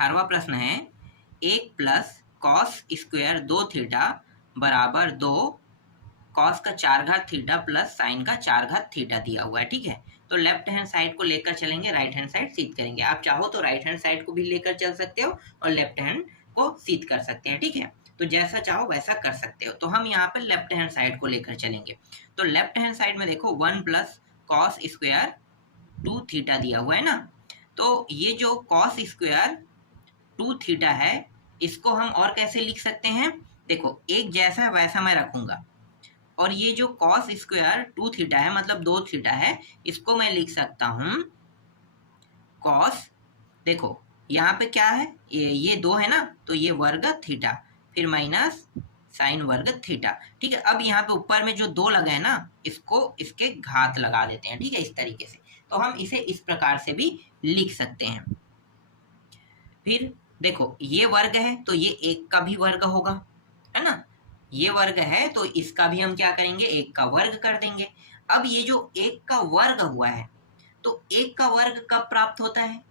18वां प्रश्न है 1 plus cos square 2 theta बराबर 2 कॉस का 4 घात थीटा प्लस साइन का 4 घात थीटा दिया हुआ है। ठीक है, तो लेफ्ट हैंड साइड को लेकर चलेंगे, राइट हैंड साइड सीध करेंगे। आप चाहो तो राइट हैंड साइड को भी लेकर चल सकते हो और लेफ्ट हैंड को सीध कर सकते हैं। ठीक है, तो जैसा चाहो वैसा कर सकते हो। तो हम यहाँ पर लेफ्ट हैंड साइड को लेकर चलेंगे। तो लेफ्ट हैंड साइड में देखो 1 प्लस कॉस स्क्वायर 2 थीटा दिया हुआ है ना। तो ये जो कॉस स्क्वायर 2 थीटा है इसको हम और कैसे लिख सकते हैं, देखो एक जैसा वैसा मैं रखूंगा, और ये जो कॉस स्क्वायर 2 थीटा है मतलब 2 थीटा है, इसको मैं लिख सकता हूं कॉस, देखो यहाँ पे क्या है, ये 2 है ना, तो ये वर्ग थीटा फिर माइनस साइन वर्ग थीटा। ठीक है, अब यहाँ पे ऊपर में जो 2 लगा है ना, इसको इसके घात लगा देते हैं। ठीक है, इस तरीके से तो हम इसे इस प्रकार से भी लिख सकते हैं। फिर देखो ये वर्ग है तो ये 1 का भी वर्ग होगा, है ना, ये वर्ग है तो इसका भी हम क्या करेंगे, 1 का वर्ग कर देंगे। अब ये जो 1 का वर्ग हुआ है, तो 1 का वर्ग कब प्राप्त होता है,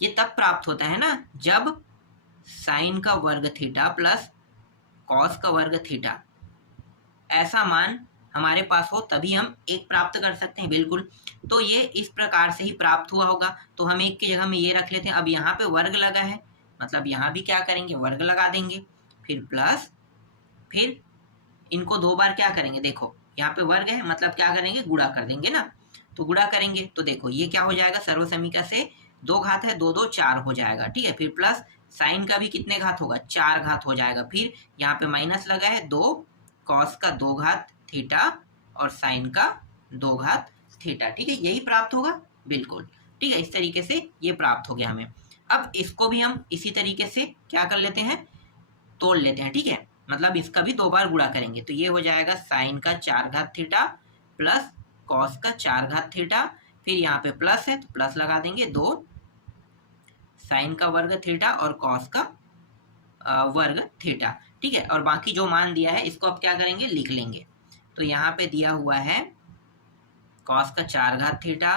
ये तब प्राप्त होता है ना जब साइन का वर्ग थीटा प्लस कॉस का वर्ग थीटा ऐसा मान हमारे पास हो, तभी हम 1 प्राप्त कर सकते हैं। बिल्कुल, तो ये इस प्रकार से ही प्राप्त हुआ होगा। तो हम 1 की जगह में ये रख लेते हैं। अब यहाँ पे वर्ग लगा है मतलब यहाँ भी क्या करेंगे, वर्ग लगा देंगे, फिर प्लस, फिर इनको 2 बार क्या करेंगे, देखो यहाँ पे वर्ग है मतलब क्या करेंगे, गुणा कर देंगे ना। तो गुणा करेंगे तो देखो ये क्या हो जाएगा, सर्वसमीका से 2 घात है, 2 2 4 हो जाएगा। ठीक है, फिर प्लस साइन का भी कितने घात होगा, 4 घात हो जाएगा। फिर यहाँ पे माइनस लगा है, 2 कॉस का 2 घात थीटा और साइन का 2 घात थीटा। ठीक है, यही प्राप्त होगा। बिल्कुल, ठीक है, इस तरीके से ये प्राप्त हो गया हमें। अब इसको भी हम इसी तरीके से क्या कर लेते हैं, तोड़ लेते हैं। ठीक है, मतलब इसका भी 2 बार गुणा करेंगे तो ये हो जाएगा साइन का 4 घात थीटा प्लस कॉस का 4 घात थीटा, फिर यहाँ पे प्लस है तो प्लस लगा देंगे, 2 साइन का वर्ग थीटा और कॉस का वर्ग थीटा। ठीक है, और बाकी जो मान दिया है इसको अब क्या करेंगे, लिख लेंगे। तो यहाँ पे दिया हुआ है कॉस का 4 घात थीटा,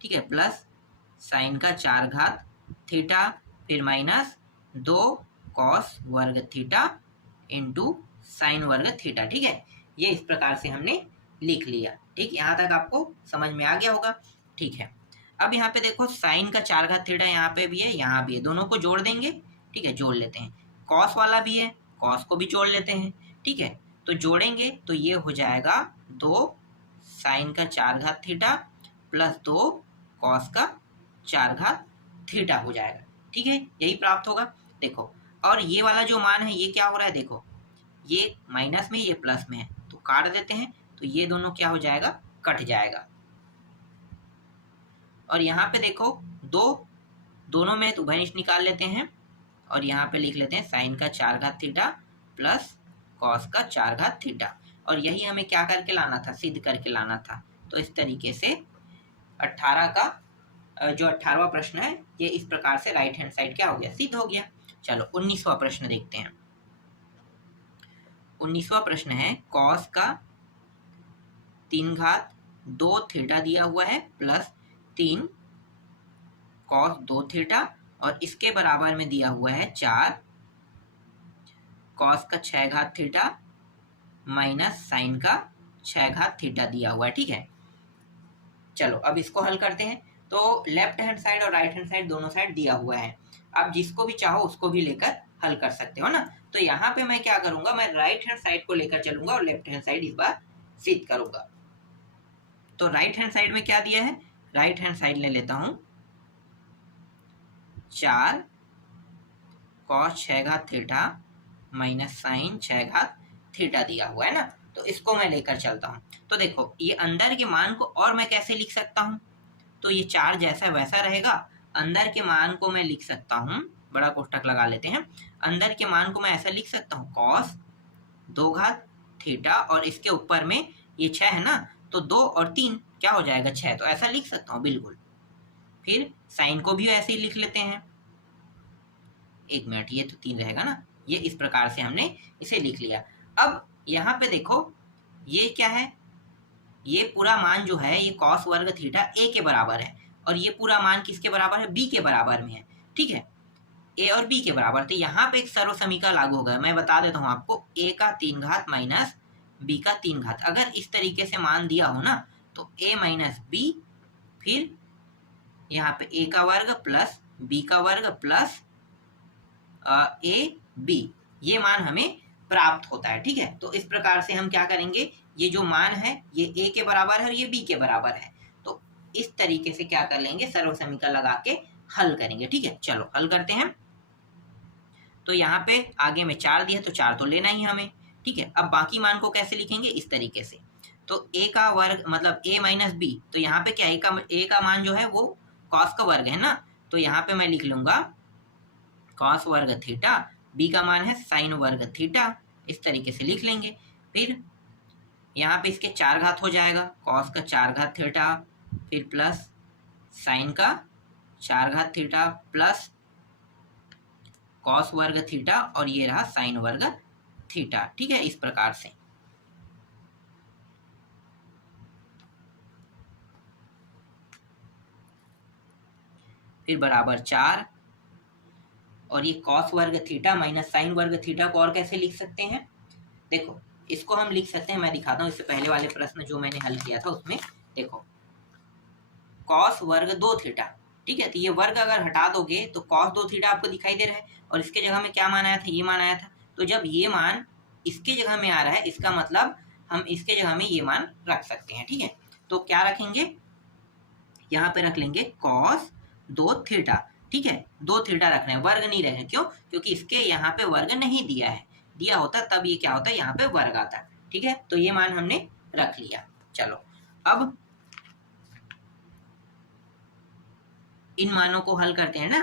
ठीक है, प्लस साइन का 4 घात थीटा, फिर माइनस 2 कॉस वर्ग थीटा इंटू साइन वर्ग थीटा। ठीक है, ये इस प्रकार से हमने लिख लिया। ठीक, यहाँ तक आपको समझ में आ गया होगा। ठीक है, अब यहाँ पे देखो साइन का 4 घात थीटा यहाँ पे भी है, यहाँ भी है, दोनों को जोड़ देंगे। ठीक है, जोड़ लेते हैं। कॉस वाला भी है, कॉस को भी जोड़ लेते हैं। ठीक है, तो जोड़ेंगे तो ये हो जाएगा 2 साइन का 4 घात थीटा प्लस 2 कॉस का 4 घात थीटा हो जाएगा। ठीक है, यही प्राप्त होगा। देखो, और ये वाला जो मान है ये क्या हो रहा है, देखो ये माइनस में ये प्लस में है तो काट देते हैं, तो ये दोनों क्या हो जाएगा, कट जाएगा। और यहाँ पे देखो दोनों में तो उभयनिष्ठ निकाल लेते हैं और यहाँ पे लिख लेते हैं साइन का 4 घात थीटा प्लस कॉस का 4 घात थीटा, और यही हमें क्या करके लाना था, सिद्ध करके लाना था। तो इस तरीके से 18 का जो 18वां प्रश्न है ये इस प्रकार से राइट हैंड साइड क्या हो गया, सिद्ध हो गया। चलो 19वां प्रश्न देखते हैं। 19वां प्रश्न है कॉस का 3 घात 2 थीटा दिया हुआ है प्लस 3 कॉस 2 थीटा, और इसके बराबर में दिया हुआ है 4 कॉस का 6 घात थीटा माइनस साइन का 6 घात थीटा दिया हुआ है। ठीक है, चलो अब इसको हल करते हैं। तो लेफ्ट हैंड साइड और राइट हैंड साइड दोनों साइड दिया हुआ है, आप जिसको भी चाहो उसको भी लेकर हल कर सकते हो ना। तो यहाँ पे मैं क्या करूंगा, मैं राइट हैंड साइड को लेकर चलूंगा और लेफ्ट हैंड साइड इस बार सिद्ध करूंगा। तो राइट हैंड साइड में क्या दिया है, राइट हैंड साइड ले लेता हूं 4 कॉस 6 घात थीटा माइनस साइन 6 घात थीटा दिया हुआ है ना, तो इसको मैं लेकर चलता हूं। तो देखो ये अंदर के मान को और मैं कैसे लिख सकता हूं, तो ये 4 जैसा वैसा रहेगा, अंदर के मान को मैं लिख सकता हूं, बड़ा कोष्ठक लगा लेते हैं, अंदर के मान को मैं ऐसा लिख सकता हूं कॉस 2 घात थीटा और इसके ऊपर में ये 6 है ना, तो 2 और 3 क्या हो जाएगा 6, तो ऐसा लिख सकता हूँ बिल्कुल। फिर साइन को भी ऐसे ही लिख लेते हैं, 1 मिनट, ये तो 3 रहेगा ना, ये इस प्रकार से हमने इसे लिख लिया। अब यहाँ पे देखो ये क्या है, ये पूरा मान जो है ये कॉस वर्ग थीटा a के बराबर है और ये पूरा मान किसके बराबर है, b के बराबर में है। ठीक है, ए और बी के बराबर, तो यहाँ पे एक सर्वसमीका लागू होगा। मैं बता देता हूँ आपको, ए का 3 घात माइनस बी का 3 घात, अगर इस तरीके से मान दिया हो ना तो ए माइनस बी, फिर यहाँ पे ए का वर्ग प्लस बी का वर्ग प्लस ए बी, ये मान हमें प्राप्त होता है। ठीक है, तो इस प्रकार से हम क्या करेंगे, ये जो मान है ये ए के बराबर है और ये बी के बराबर है, तो इस तरीके से क्या कर लेंगे, सर्वसमीका लगा के हल करेंगे। ठीक है, चलो हल करते हैं। तो यहाँ पे आगे में 4 दिया तो 4 तो लेना ही हमें। ठीक है, अब बाकी मान को कैसे लिखेंगे, इस तरीके से, तो ए का वर्ग मतलब ए माइनस बी, तो यहाँ पे क्या ए का मान जो है वो कॉस का वर्ग है ना, तो यहाँ पे मैं लिख लूंगा कॉस वर्ग थीटा, बी का मान है साइन वर्ग थीटा, इस तरीके से लिख लेंगे। फिर यहाँ पे इसके 4 घात हो जाएगा, कॉस का 4 घात थीटा, फिर प्लस साइन का 4 घात थीटा प्लस कॉस वर्ग थीटा, और ये रहा साइन वर्ग थीटा। ठीक है, इस प्रकार से। फिर बराबर 4, और ये कॉस वर्ग थीटा माइनस साइन वर्ग थीटा को और कैसे लिख सकते हैं, देखो इसको हम लिख सकते हैं, मैं दिखाता हूँ। इससे पहले वाले प्रश्न जो मैंने हल किया था उसमें देखो कॉस वर्ग 2 थीटा, ठीक है, तो ये वर्ग अगर हटा दोगे तो कॉस 2 थीटा आपको दिखाई दे रहा है, और इसके जगह में क्या मान आया था, ये मान आया था। तो जब ये मान इसके जगह में आ रहा है, इसका मतलब हम इसके जगह में ये मान रख सकते हैं। ठीक है, तो क्या रखेंगे, यहाँ पे रख लेंगे कॉस 2 थीटा। ठीक है, 2 थीटा रख रहे हैं, वर्ग नहीं रहे, क्यों, क्योंकि इसके यहाँ पे वर्ग नहीं दिया है, दिया होता तब ये क्या होता है, यहाँ पे वर्ग आता। ठीक है, तो ये मान हमने रख लिया। चलो अब इन मानों को हल करते हैं ना,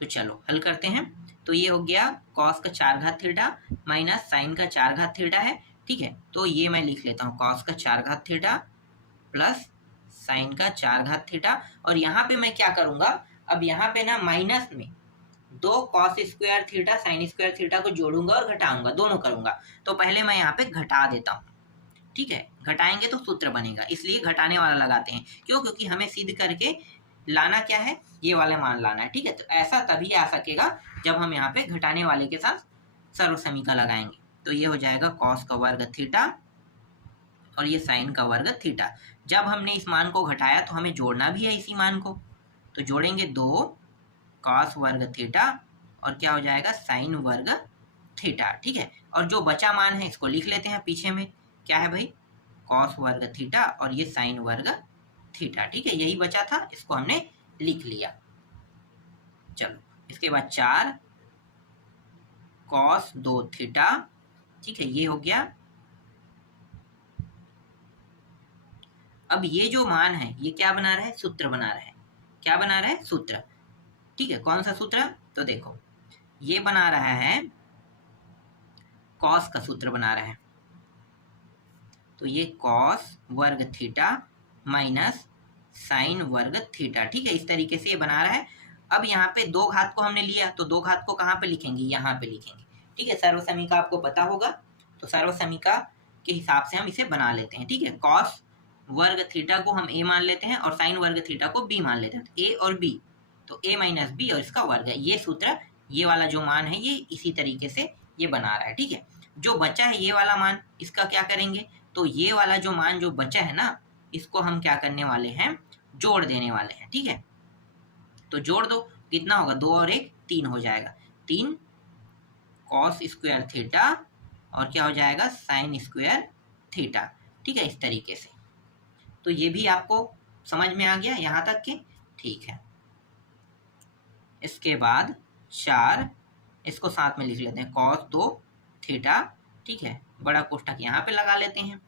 तो चलो हल करते हैं। तो ये हो गया कॉस का 4 घात थीटा माइनस साइन का 4 घात थीटा है। ठीक है, तो ये मैं लिख लेता हूँ कॉस का 4 घात थीटा प्लस साइन का 4 घात थीटा, और यहाँ पे मैं क्या करूंगा, अब यहाँ पे ना माइनस में 2 cos square theta sine square theta को जोड़ूंगा और घटाऊंगा, दोनों करूंगा। तो पहले मैं यहाँ पे घटा देता हूँ। ठीक है, घटाएंगे तो सूत्र बनेगा, इसलिए घटाने वाला लगाते हैं। क्यों, क्योंकि हमें सिद्ध करके लाना क्या है, ये वाला मान लाना है। ठीक है, तो ऐसा तभी आ सकेगा जब हम यहाँ पे घटाने वाले के साथ सर्वसमीका लगाएंगे। तो ये हो जाएगा कॉस का वर्ग थीटा और ये साइन का वर्ग थीटा। जब हमने इस मान को घटाया तो हमें जोड़ना भी है इसी मान को, तो जोड़ेंगे 2 कॉस वर्ग थीटा और क्या हो जाएगा साइन वर्ग थीटा। ठीक है, और जो बचा मान है इसको लिख लेते हैं, पीछे में क्या है भाई, कॉस वर्ग थीटा और ये साइन वर्ग थीटा। ठीक है, यही बचा था, इसको हमने लिख लिया। चलो इसके बाद 4 कॉस 2 थीटा। ठीक है, ये हो गया। अब ये जो मान है ये क्या बना रहा है, सूत्र बना रहा है। क्या बना रहा है, सूत्र। ठीक है, कौन सा सूत्र, तो देखो ये बना रहा है कॉस का सूत्र बना रहा है, तो ये कॉस वर्ग थीटा माइनस साइन वर्ग थीटा। ठीक है, इस तरीके से ये बना रहा है। अब यहाँ पे 2 घात को हमने लिया, तो 2 घात को कहाँ पे लिखेंगे, यहाँ पे लिखेंगे। ठीक है, सर्वसमीका आपको पता होगा, तो सर्वसमीका के हिसाब से हम इसे बना लेते हैं। ठीक है, कॉस वर्ग थीटा को हम ए मान लेते हैं और साइन वर्ग थीटा को बी मान लेते हैं, तो ए और बी, तो ए माइनस बी और इसका वर्ग है। ये सूत्र, ये वाला जो मान है ये इसी तरीके से ये बना रहा है। ठीक है, जो बचा है ये वाला मान, इसका क्या करेंगे, तो ये वाला जो मान जो बचा है ना, इसको हम क्या करने वाले हैं, जोड़ देने वाले हैं। ठीक है, तो जोड़ दो, कितना होगा, 2 और 1 3 हो जाएगा, 3 कॉस स्क्वायर थीटा और क्या हो जाएगा साइन स्क्वायर थीटा। ठीक है, इस तरीके से। तो ये भी आपको समझ में आ गया यहाँ तक के, ठीक है। इसके बाद 4, इसको साथ में लिख लेते हैं, कॉस 2 थीटा। ठीक है, बड़ा कोष्ठक यहाँ पे लगा लेते हैं।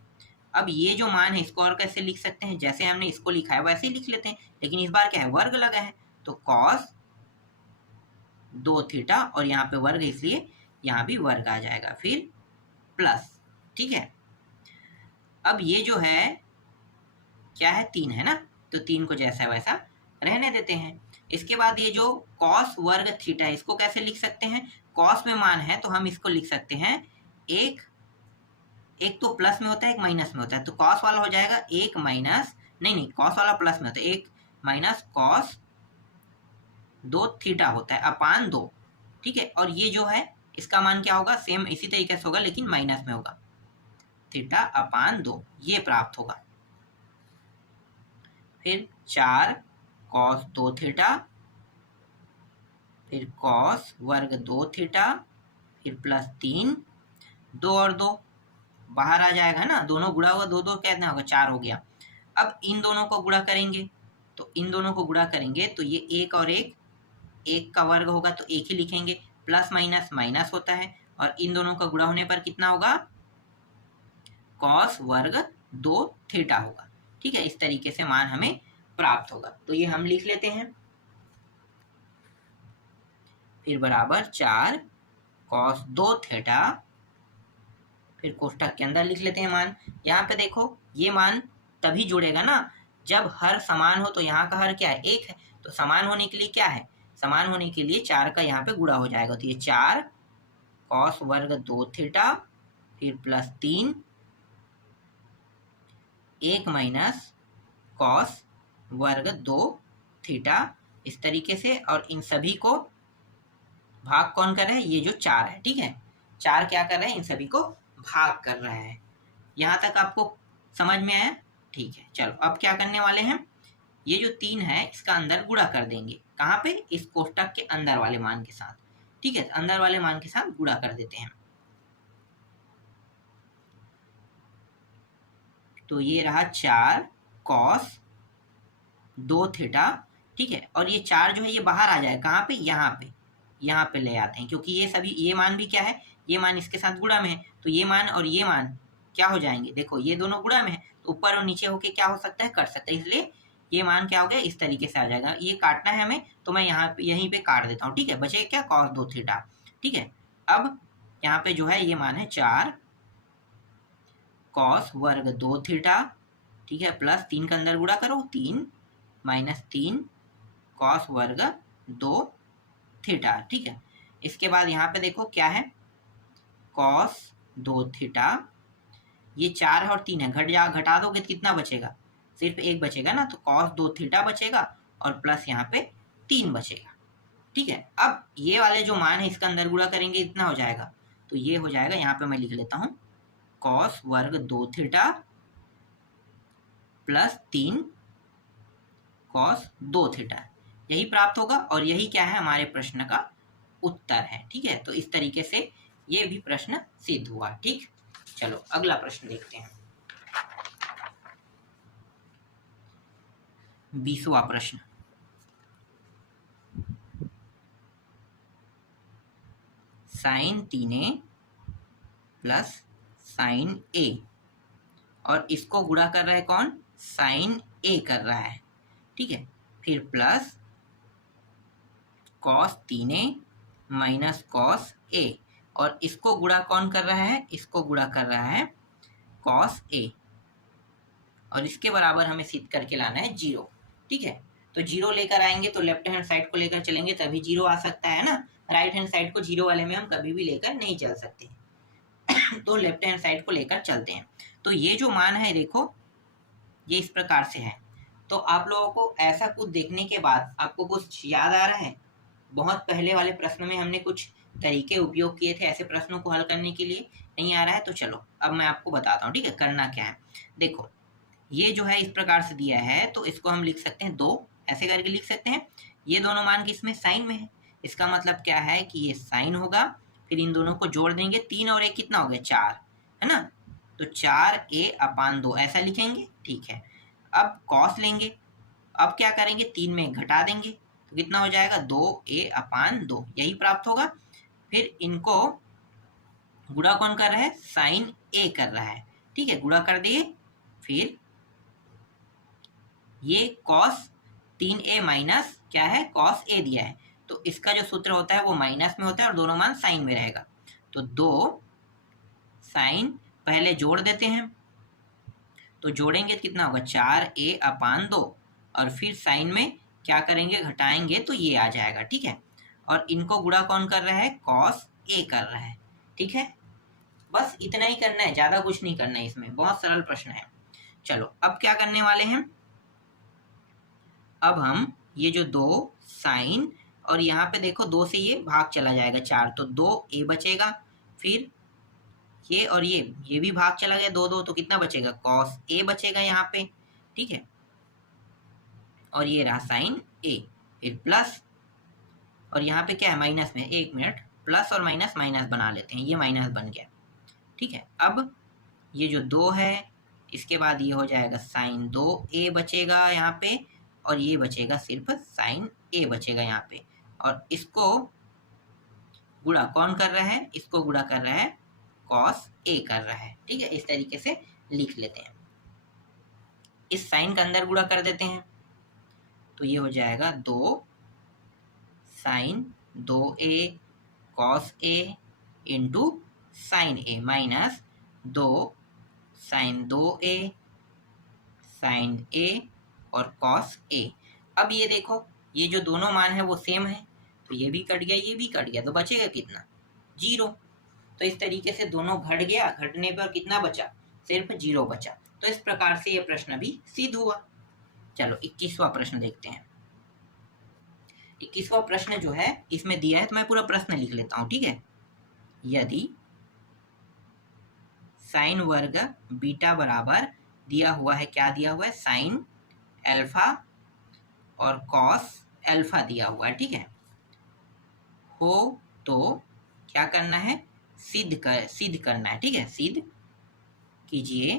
अब ये जो मान है इसको और कैसे लिख सकते हैं, जैसे हमने इसको लिखा है वैसे ही लिख लेते हैं, लेकिन इस बार क्या है, वर्ग लगा है, तो कॉस 2 थीटा और यहाँ पे वर्ग, इसलिए यहाँ भी वर्ग आ जाएगा, फिर प्लस। ठीक है, अब ये जो है क्या है, 3 है ना, तो 3 को जैसा वैसा रहने देते हैं। इसके बाद ये जो कॉस वर्ग थीटा है इसको कैसे लिख सकते हैं, कॉस में मान है तो हम इसको लिख सकते हैं, एक तो प्लस में होता है, एक माइनस में होता है, तो कॉस वाला हो जाएगा 1 माइनस, नहीं कॉस वाला प्लस में होता है, 1 माइनस कॉस 2 थीटा होता है अपान 2, ठीक है। और ये जो है इसका मान क्या होगा, सेम इसी तरीके से होगा लेकिन माइनस में होगा, थीटा अपान 2, ये प्राप्त होगा। फिर 4 कॉस 2 थीटा, फिर कॉस वर्ग 2 थीटा, फिर प्लस 3, 2 और 2 बाहर आ जाएगा ना, दोनों गुणा होगा, 2 2 कितना होगा, 4 हो गया। अब इन दोनों को गुणा करेंगे, तो इन दोनों को गुणा करेंगे तो ये एक और एक का वर्ग होगा तो एक ही लिखेंगे, प्लस माइनस माइनस होता है, और इन दोनों का गुणा होने पर कितना होगा, कॉस वर्ग 2 थीटा होगा, ठीक है। इस तरीके से मान हमें प्राप्त होगा, तो ये हम लिख लेते हैं। फिर बराबर 4 कॉस 2 थीटा, फिर कोष्ठक के अंदर लिख लेते हैं मान। यहाँ पे देखो ये मान तभी जुड़ेगा ना जब हर समान हो, तो यहाँ का हर क्या है, 1 है, तो समान होने के लिए क्या है, समान होने के लिए 4 का यहाँ पे गुणा हो जाएगा, तो ये 4 कॉस वर्ग 2 थीटा, फिर प्लस 3, 1 माइनस कॉस वर्ग 2 थीटा, इस तरीके से। और इन सभी को भाग कौन कर रहा है, ये जो 4 है, ठीक है, 4 क्या कर रहे हैं, इन सभी को भाग कर रहा है। यहाँ तक आपको समझ में आया, ठीक है। चलो अब क्या करने वाले हैं, ये जो 3 है इसका अंदर गुणा कर देंगे, कहाँ पे, इस कोष्ठक के अंदर वाले मान के साथ, ठीक है, अंदर वाले मान के साथ गुणा कर देते हैं। तो ये रहा 4 कॉस 2 थीटा, ठीक है। और ये 4 जो है ये बाहर आ जाए, कहाँ पे, यहाँ पे ले आते हैं, क्योंकि ये सभी, ये मान भी क्या है, ये मान इसके साथ गुणा में है, तो ये मान और ये मान क्या हो जाएंगे, देखो ये दोनों गुणा में है, तो ऊपर और नीचे होके क्या हो सकता है, कर सकते हैं, इसलिए ये मान क्या हो गया, इस तरीके से आ जाएगा। ये काटना है हमें, तो मैं यहाँ यहीं पे काट देता हूँ, ठीक है, बचे क्या, कॉस 2 थीटा, ठीक है। अब यहाँ पे जो है ये मान है 4 कॉस वर्ग 2 थीटा, ठीक है, प्लस 3 का अंदर गुणा करो, 3 माइनस 3 कॉस वर्ग 2 थीटा, ठीक है। इसके बाद यहाँ पे देखो क्या है, कॉस 2 थीटा, ये 4 है और 3 है, घटा दोगे तो कितना बचेगा, सिर्फ 1 बचेगा ना, तो कॉस 2 थीटा बचेगा और प्लस यहाँ पे 3 बचेगा, ठीक है। अब ये वाले जो मान है इसका अंदर गुणा करेंगे, इतना हो जाएगा, तो ये हो जाएगा, यहाँ पे मैं लिख लेता हूँ, कॉस वर्ग 2 थीटा प्लस 3 कॉस 2 थीटा, यही प्राप्त होगा, और यही क्या है, हमारे प्रश्न का उत्तर है, ठीक है। तो इस तरीके से ये भी प्रश्न सिद्ध हुआ, ठीक। चलो अगला प्रश्न देखते हैं। 20वां प्रश्न, sign 3a plus sign a, और इसको गुणा कर रहा है कौन, साइन a कर रहा है, ठीक है। फिर plus cos 3a minus cos a, और इसको गुणा कौन कर रहा है, इसको गुणा कर रहा है कॉस a, और इसके बराबर हमें सिद्ध करके लाना है 0, ठीक है। तो 0 लेकर आएंगे तो लेफ्ट हैंड साइड को लेकर चलेंगे तभी 0 आ सकता है ना, राइट हैंड साइड को 0 वाले में हम कभी भी लेकर नहीं चल सकते तो लेफ्ट हैंड साइड को लेकर चलते हैं। तो ये जो मान है देखो ये इस प्रकार से है, तो आप लोगों को ऐसा कुछ देखने के बाद आपको कुछ याद आ रहा है, बहुत पहले वाले प्रश्न में हमने कुछ तरीके उपयोग किए थे ऐसे प्रश्नों को हल करने के लिए, नहीं आ रहा है तो चलो अब मैं आपको बताता हूँ, ठीक है, करना क्या है। देखो ये जो है इस प्रकार से दिया है, तो इसको हम लिख सकते हैं 2, ऐसे करके लिख सकते हैं। ये दोनों मान किसमें, साइन में है, इसका मतलब क्या है कि ये साइन होगा, फिर इन दोनों को जोड़ देंगे, 3 और 1 कितना हो गया, 4 है ना, तो 4a अपान 2 ऐसा लिखेंगे, ठीक है। अब कॉस लेंगे, अब क्या करेंगे, 3 में घटा देंगे, तो कितना हो जाएगा, 2a अपान 2, यही प्राप्त होगा। फिर इनको गुणा कौन कर रहा है, साइन a कर रहा है, ठीक है, गुणा कर दिए। फिर ये कॉस 3a माइनस क्या है, कॉस a दिया है, तो इसका जो सूत्र होता है वो माइनस में होता है और दोनों मान साइन में रहेगा, तो 2 साइन पहले जोड़ देते हैं, तो जोड़ेंगे तो कितना होगा, 4a अपान 2, और फिर साइन में क्या करेंगे, घटाएंगे तो ये आ जाएगा, ठीक है। और इनको गुणा कौन कर रहा है, कॉस a कर रहा है, ठीक है। बस इतना ही करना है, ज़्यादा कुछ नहीं करना है, इसमें बहुत सरल प्रश्न है। चलो अब क्या करने वाले हैं, अब हम ये जो 2 साइन और यहाँ पे देखो 2 से ये भाग चला जाएगा 4, तो 2a बचेगा। फिर ये और ये भी भाग चला गया 2 2, तो कितना बचेगा cos a बचेगा यहाँ पे, ठीक है। और ये रहा sin a, फिर प्लस, और यहाँ पे क्या है माइनस में, 1 मिनट, प्लस और माइनस माइनस बना लेते हैं, ये माइनस बन गया, ठीक है। अब ये जो 2 है इसके बाद ये हो जाएगा sin 2a बचेगा यहाँ पे, और ये बचेगा सिर्फ sin a बचेगा यहाँ पे, और इसको गुणा कौन कर रहा है, इसको गुणा कर रहा है cos a कर रहा है, ठीक है। इस तरीके से लिख लेते हैं, इस साइन का अंदर गुणा कर देते हैं, तो ये हो जाएगा 2 sin 2a cos a into sin a minus 2 sin 2a sin a और cos a। अब ये देखो ये जो दोनों मान है वो सेम है, तो ये भी कट गया, ये भी कट गया, तो बचेगा कितना, 0। तो इस तरीके से दोनों घट गया, घटने पर कितना बचा, सिर्फ 0 बचा। तो इस प्रकार से ये प्रश्न भी सिद्ध हुआ। चलो 21वां प्रश्न देखते हैं। 21वां प्रश्न जो है इसमें दिया है, तो मैं पूरा प्रश्न लिख लेता हूँ, ठीक है। यदि साइन वर्ग बीटा बराबर दिया हुआ है, क्या दिया हुआ है, साइन अल्फा और कॉस अल्फा दिया हुआ है, ठीक है, हो तो क्या करना है, सिद्ध करना है, ठीक है। सिद्ध कीजिए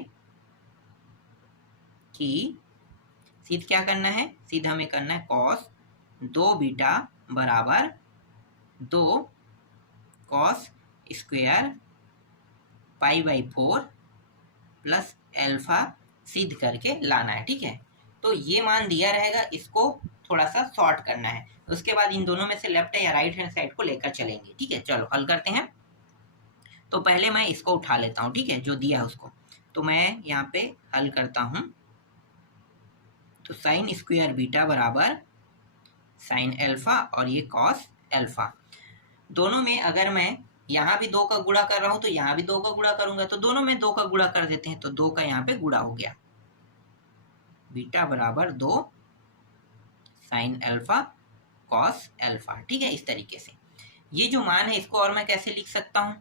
कि, सिद्ध क्या करना है, सिद्ध हमें करना है कॉस 2 बीटा बराबर 2 कॉस स्क्वायर π/4 प्लस अल्फा सिद्ध करके लाना है, ठीक है। तो ये मान दिया रहेगा, इसको थोड़ा सा सॉर्ट करना है, उसके बाद इन दोनों में से लेफ्ट या राइट हैंड साइड को लेकर चलेंगे, ठीक है। चलो हल करते हैं। तो पहले मैं इसको उठा लेता हूँ, ठीक है, जो दिया है उसको, तो मैं यहाँ पे हल करता हूँ। तो साइन स्क्वायर बीटा बराबर साइन अल्फा और ये कॉस अल्फा, दोनों में अगर मैं यहाँ भी 2 का गुणा कर रहा हूँ तो यहाँ भी 2 का गुणा करूंगा, तो दोनों में 2 का गुणा कर देते हैं, तो 2 का यहाँ पे गुणा हो गया, बीटा बराबर 2 साइन अल्फा कॉस अल्फा, ठीक है। इस तरीके से ये जो मान है इसको और मैं कैसे लिख सकता हूँ,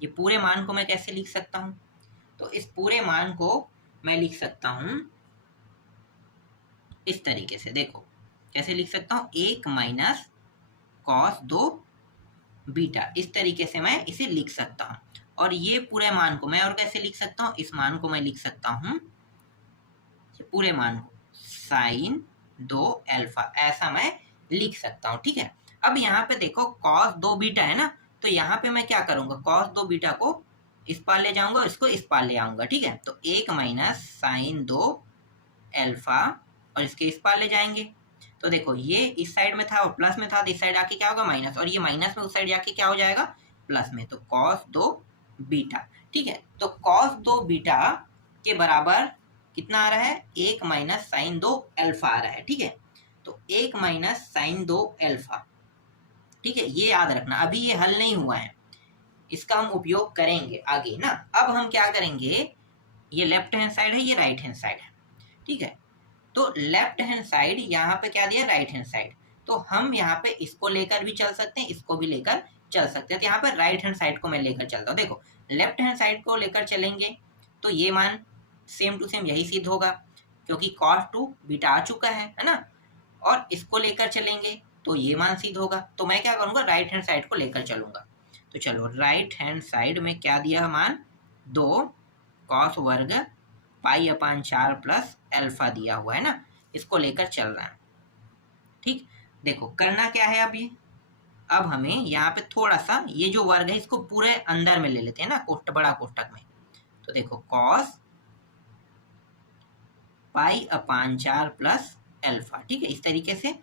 ये पूरे मान को मैं कैसे लिख सकता हूँ, तो इस पूरे मान को मैं लिख सकता हूँ इस तरीके से, देखो कैसे लिख सकता हूँ, 1 माइनस कॉस 2 बीटा, इस तरीके से मैं इसे लिख सकता हूँ। और ये पूरे मान को मैं और कैसे लिख सकता हूँ, इस मान को मैं लिख सकता हूँ, पूरे मान को साइन 2 अल्फा, ऐसा मैं लिख सकता हूँ, ठीक है। अब यहाँ पे देखो कॉस 2 बीटा है ना, तो यहाँ पे मैं क्या करूंगा, कॉस 2 बीटा को इस पार ले जाऊंगा और इसको इस पार ले आऊंगा, ठीक है। तो 1 माइनस साइन 2 अल्फा और इसके इस पार ले जाएंगे, तो देखो ये इस साइड में था और प्लस में था, तो इस साइड आके क्या होगा माइनस, और ये माइनस में उस साइड जाके क्या हो जाएगा प्लस में, तो कॉस 2 बीटा, ठीक है। तो कॉस 2 बीटा के बराबर कितना आ रहा है, 1 माइनस साइन 2 अल्फा आ रहा है, ठीक है। तो 1 माइनस साइन 2 अल्फा, ठीक है, ये याद रखना। अभी ये हल नहीं हुआ है, इसका हम उपयोग करेंगे आगे ना। अब हम क्या करेंगे, ये लेफ्ट हैंड साइड है, ये राइट हैंड साइड है, ठीक है। तो लेफ्ट हैंड साइड यहाँ पे क्या दिया, राइट हैंड साइड, तो हम यहाँ पे इसको लेकर भी चल सकते हैं, इसको भी लेकर चल सकते हैं। तो यहाँ पे राइट हैंड साइड को मैं लेकर चलता हूँ, देखो लेफ्ट हैंड साइड को लेकर चलेंगे तो ये मान सेम टू सेम यही सिद्ध होगा, क्योंकि cos 2 बीटा आ चुका है ना। और इसको लेकर चलेंगे तो ये मान सिद्ध होगा, तो मैं क्या करूँगा, राइट हैंड साइड को लेकर चलूंगा। तो चलो राइट हैंड साइड में क्या दिया मान, 2 कॉस वर्ग π/4 प्लस अल्फा दिया हुआ है ना, इसको लेकर चल रहा है, ठीक। देखो करना क्या है, अब ये अब हमें यहाँ पे थोड़ा सा ये जो वर्ग है इसको पूरे अंदर में ले लेते हैं ना, बड़ा कोष्टक में। तो देखो कॉस π/4 प्लस अल्फा, ठीक है, इस तरीके से।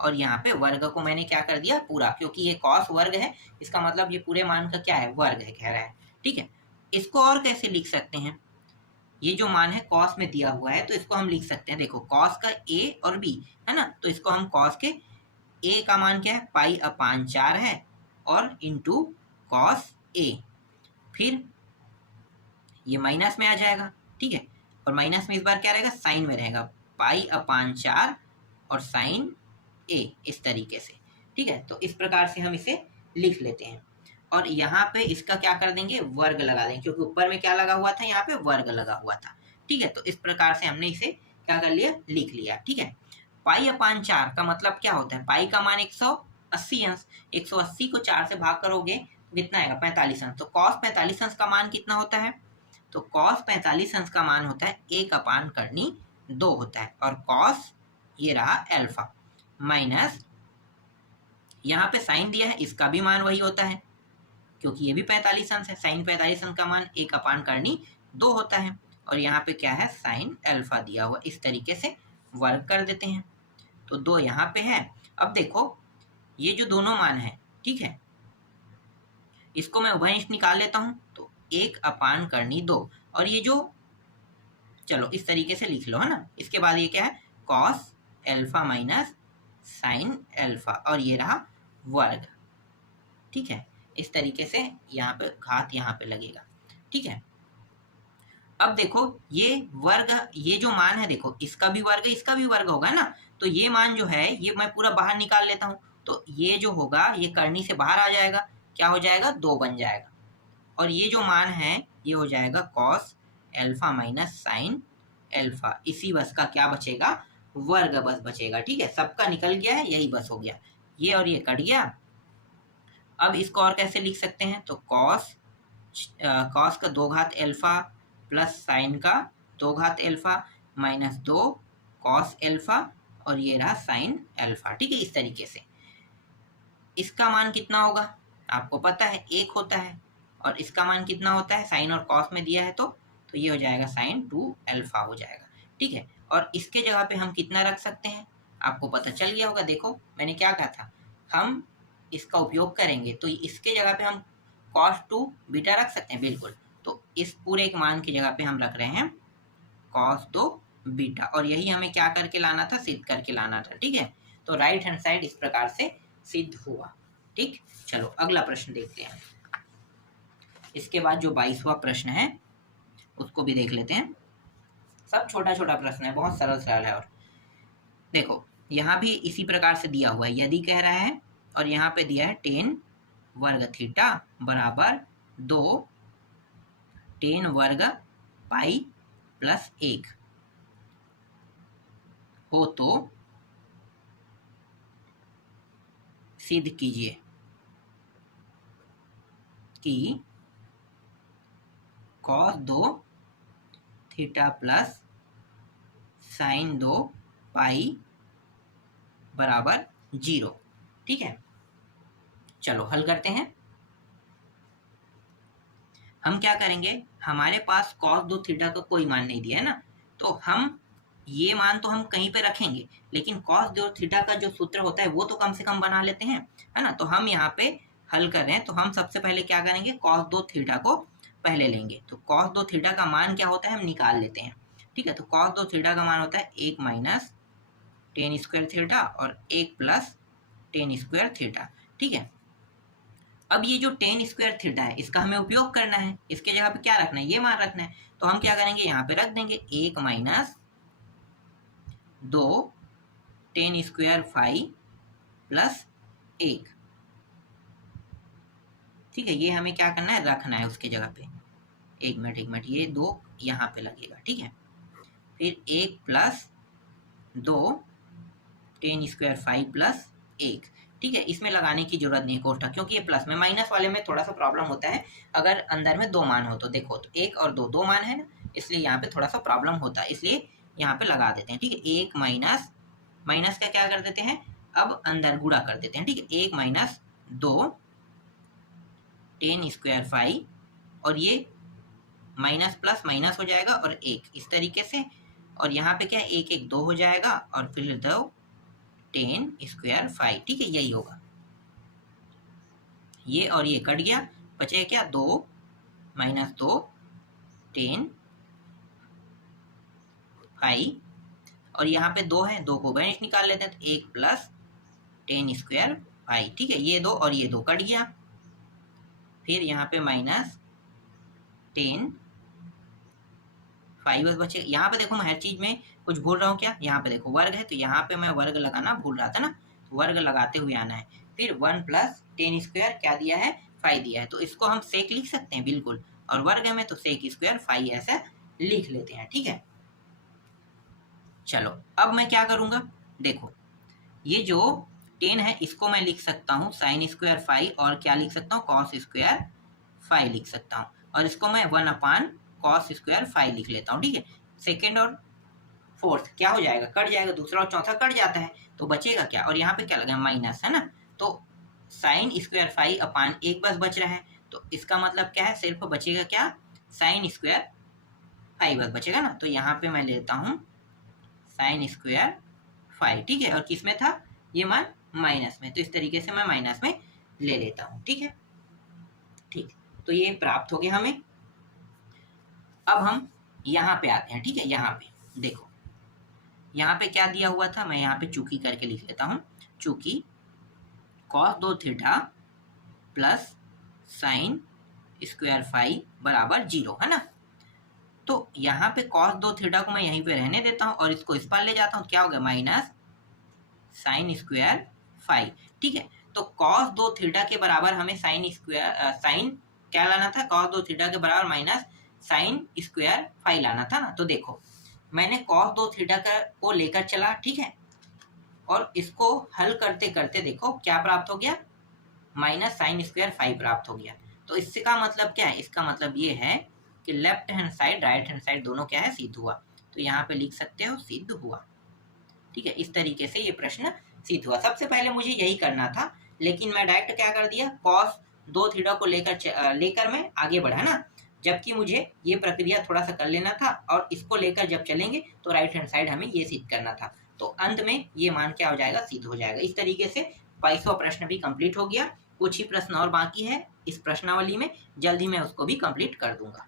और यहाँ पे वर्ग को मैंने क्या कर दिया पूरा, क्योंकि ये कॉस वर्ग है, इसका मतलब ये पूरे मान का क्या है, वर्ग है कह रहा है, ठीक है। इसको और कैसे लिख सकते हैं, ये जो मान है कॉस में दिया हुआ है, तो इसको हम लिख सकते हैं, देखो कॉस का a और b है ना, तो इसको हम कॉस के a का मान क्या है, π/4 है, और इंटू कॉस a, फिर ये माइनस में आ जाएगा, ठीक है। और माइनस में इस बार क्या रहेगा, साइन में रहेगा, π/4 और साइन a, इस तरीके से। ठीक है, तो इस प्रकार से हम इसे लिख लेते हैं और यहाँ पे इसका क्या कर देंगे, वर्ग लगा देंगे, क्योंकि ऊपर में क्या लगा हुआ था, यहाँ पे वर्ग लगा हुआ था। ठीक है, तो इस प्रकार से हमने इसे क्या कर लिया, लिख लिया। ठीक है, पाई अपान 4 का मतलब क्या होता है, पाई का मान 180 अंश, 180 को 4 से भाग करोगे तो कितना आएगा, 45 अंश। तो कॉस 45 अंश का मान कितना होता है, तो कॉस 45 अंश का मान होता है 1/2 होता है, और कॉस ये रहा अल्फा माइनस यहाँ पे साइन दिया है, इसका भी मान वही होता है क्योंकि ये भी 45 अंश है। साइन 45 अंश का मान 1/2 होता है, और यहाँ पे क्या है, साइन अल्फा दिया हुआ। इस तरीके से वर्ग कर देते हैं, तो 2 यहाँ पे है। अब देखो ये जो दोनों मान है, ठीक है, इसको मैं उभयनिष्ठ निकाल लेता हूँ, तो 1/2 और ये जो, चलो इस तरीके से लिख लो, है ना। इसके बाद ये क्या है, cos alpha minus sine alpha, और ये रहा वर्ग। ठीक है, इस तरीके से यहाँ पे घात यहाँ पे लगेगा। ठीक है, अब देखो ये वर्ग, ये जो मान है देखो, इसका भी वर्ग इसका भी वर्ग होगा ना, तो ये मान जो है ये मैं पूरा बाहर निकाल लेता हूँ, तो ये जो होगा ये करनी से बाहर आ जाएगा, क्या हो जाएगा, 2 बन जाएगा, और ये जो मान है ये हो जाएगा cos alpha minus sine alpha. इसी बस का क्या बचेगा, वर्ग बस बचेगा। ठीक है, सबका निकल गया है, यही बस हो गया, ये और ये कट गया। अब इसको और कैसे लिख सकते हैं, तो कॉस का 2 घात अल्फा प्लस साइन का 2 घात अल्फा माइनस 2 कॉस अल्फा, और ये रहा साइन अल्फा। ठीक है, इस तरीके से इसका मान कितना होगा, आपको पता है 1 होता है, और इसका मान कितना होता है, साइन और कॉस में दिया है, तो ये हो जाएगा साइन 2 अल्फा हो जाएगा। ठीक है, और इसके जगह पे हम कितना रख सकते हैं, आपको पता चल गया होगा। देखो मैंने क्या कहा था, हम इसका उपयोग करेंगे, तो इसके जगह पे हम cos 2 बीटा रख सकते हैं, बिल्कुल। तो इस पूरे एक मान की जगह पे हम रख रहे हैं cos 2 बीटा, और यही हमें क्या करके लाना था, सिद्ध करके लाना था। ठीक है, तो राइट हैंड साइड इस प्रकार से सिद्ध हुआ। ठीक, चलो अगला प्रश्न देखते हैं। इसके बाद जो 22वां प्रश्न है उसको भी देख लेते हैं। सब छोटा छोटा प्रश्न है, बहुत सरल सरल है। और देखो यहाँ भी इसी प्रकार से दिया हुआ है, यदि कह रहा है, और यहाँ पे दिया है tan वर्ग थीटा बराबर 2 tan वर्ग पाई प्लस 1 हो तो सिद्ध कीजिए कि cos 2 थीटा प्लस साइन 2 पाई बराबर 0। ठीक है, चलो हल करते हैं। हम क्या करेंगे, हमारे पास cos 2 थीटा का कोई मान नहीं दिया है ना, तो हम ये मान तो हम कहीं पे रखेंगे, लेकिन cos 2 थीटा का जो सूत्र होता है वो तो कम से कम बना लेते हैं, है ना। तो हम यहाँ पे हल कर रहे हैं, तो हम सबसे पहले क्या करेंगे, cos 2 थीटा को पहले लेंगे। तो cos 2 थीटा का मान क्या होता है, हम निकाल लेते हैं। ठीक है, तो cos 2 थीटा का मान होता है 1 माइनस tan स्क्वायर थीटा और 1 प्लस tan स्क्वायर थीटा। ठीक है, अब ये जो tan स्क्वायर थीटा है इसका हमें उपयोग करना है, इसके जगह पे क्या रखना है, ये मान रखना है। तो हम क्या करेंगे, यहाँ पे रख देंगे 1 minus 2 tan square phi plus 1। ठीक है, ये हमें क्या करना है, रखना है उसके जगह पे। एक मिनट, ये 2 यहाँ पे लगेगा। ठीक है, फिर 1 plus 2 tan square phi plus 1। ठीक है, इसमें लगाने की जरूरत नहीं है कोष्ठक, क्योंकि ये प्लस में, माइनस वाले में थोड़ा सा प्रॉब्लम होता है अगर अंदर में 2 मान हो तो। देखो तो 1 और 2 2 मान है ना, इसलिए यहाँ पे थोड़ा सा प्रॉब्लम होता है, इसलिए यहाँ पे लगा देते हैं। ठीक है, 1 माइनस माइनस का क्या कर देते हैं, अब अंदर गुणा कर देते हैं। ठीक है, 1 माइनस 2 tan स्क्वायर फाई, और ये माइनस प्लस माइनस हो जाएगा, और 1 इस तरीके से, और यहाँ पे क्या है 1 1 2 हो जाएगा, और फिर 2 tan स्क्वायर फाई। ठीक है, यही होगा, ये और ये कट गया, बचेगा क्या, 2 माइनस 2 tan फाई, और यहाँ पे 2 है, 2 को गणित निकाल लेते हैं, तो 1 प्लस tan स्क्वायर फाई। ठीक है, ये 2 और ये 2 कट गया, फिर यहाँ पे माइनस tan फाई बस बचेगा। यहाँ पे देखो मैं हर चीज में कुछ भूल रहा हूँ क्या, यहाँ पे देखो वर्ग है, तो यहाँ पे मैं वर्ग लगाना भूल रहा था ना, वर्ग लगाते हुए आना है। फिर 1 प्लस टेन स्क्वायर क्या दिया है, 5 दिया है, तो इसको हम सेक लिख सकते हैं बिल्कुल, और वर्ग में तो सेक स्क्वायर 5 ऐसा लिख लेते हैं, ठीक है। चलो अब मैं क्या करूंगा, देखो ये जो 10 है इसको मैं लिख सकता हूँ साइन स्क्वायर 5, और क्या लिख सकता हूँ, कॉस स्क्वायर 5 लिख सकता हूँ, और इसको मैं 1 अपान कॉस स्क्वायर 5 लिख लेता हूँ, ठीक है। सेकेंड और फोर्थ क्या हो जाएगा, कट जाएगा, दूसरा और चौथा कट जाता है, तो बचेगा क्या, और यहाँ पे क्या लगा, माइनस है ना, तो साइन स्क्वायर 5 अपान 1 बस बच रहा है, तो इसका मतलब क्या है, सिर्फ बचेगा क्या, साइन स्क्वायर 5 बस बचेगा ना, तो यहाँ पे मैं लेता हूँ साइन स्क्वायर 5, ठीक है, और किस में था ये मान, माइनस में, तो इस तरीके से मैं माइनस में ले लेता हूँ, ठीक है। ठीक, तो ये प्राप्त हो गया हमें। अब हम यहाँ पे आते हैं, ठीक है, यहाँ पे देखो यहाँ पे क्या दिया हुआ था, मैं यहाँ पे चूकी करके लिख लेता हूँ, चूकी cos 2 theta plus sine square 5 बराबर 0 है ना, तो यहाँ पे cos 2 थीटा को मैं यहीं पे रहने देता हूँ और इसको इस पार ले जाता हूँ, क्या हो गया, माइनस साइन स्क्वायर 5, ठीक है। तो cos 2 थीटा के बराबर हमें साइन स्क्वायर साइन क्या लाना था, cos 2 थीटा के बराबर माइनस साइन स्क्वायर 5 लाना था ना, तो देखो मैंने cos 2 थीटा को लेकर चला, ठीक है, और इसको हल करते करते देखो क्या प्राप्त हो गया, माइनस साइन स्क्वायर 5 प्राप्त हो गया। तो इसका मतलब क्या है, इसका मतलब ये है कि left hand side right hand side दोनों क्या है, सिद्ध हुआ, तो यहाँ पे लिख सकते हो सिद्ध हुआ, ठीक है। इस तरीके से ये प्रश्न सिद्ध हुआ। सबसे पहले मुझे यही करना था, लेकिन मैं डायरेक्ट क्या कर दिया, cos 2 थीटा को लेकर मैं आगे बढ़ा ना, जबकि मुझे ये प्रक्रिया थोड़ा सा कर लेना था, और इसको लेकर जब चलेंगे तो राइट हैंड साइड हमें ये सिद्ध करना था, तो अंत में ये मान क्या हो जाएगा, सिद्ध हो जाएगा। इस तरीके से 22वां प्रश्न भी कंप्लीट हो गया। कुछ ही प्रश्न और बाकी है इस प्रश्नावली में, जल्द ही मैं उसको भी कंप्लीट कर दूंगा।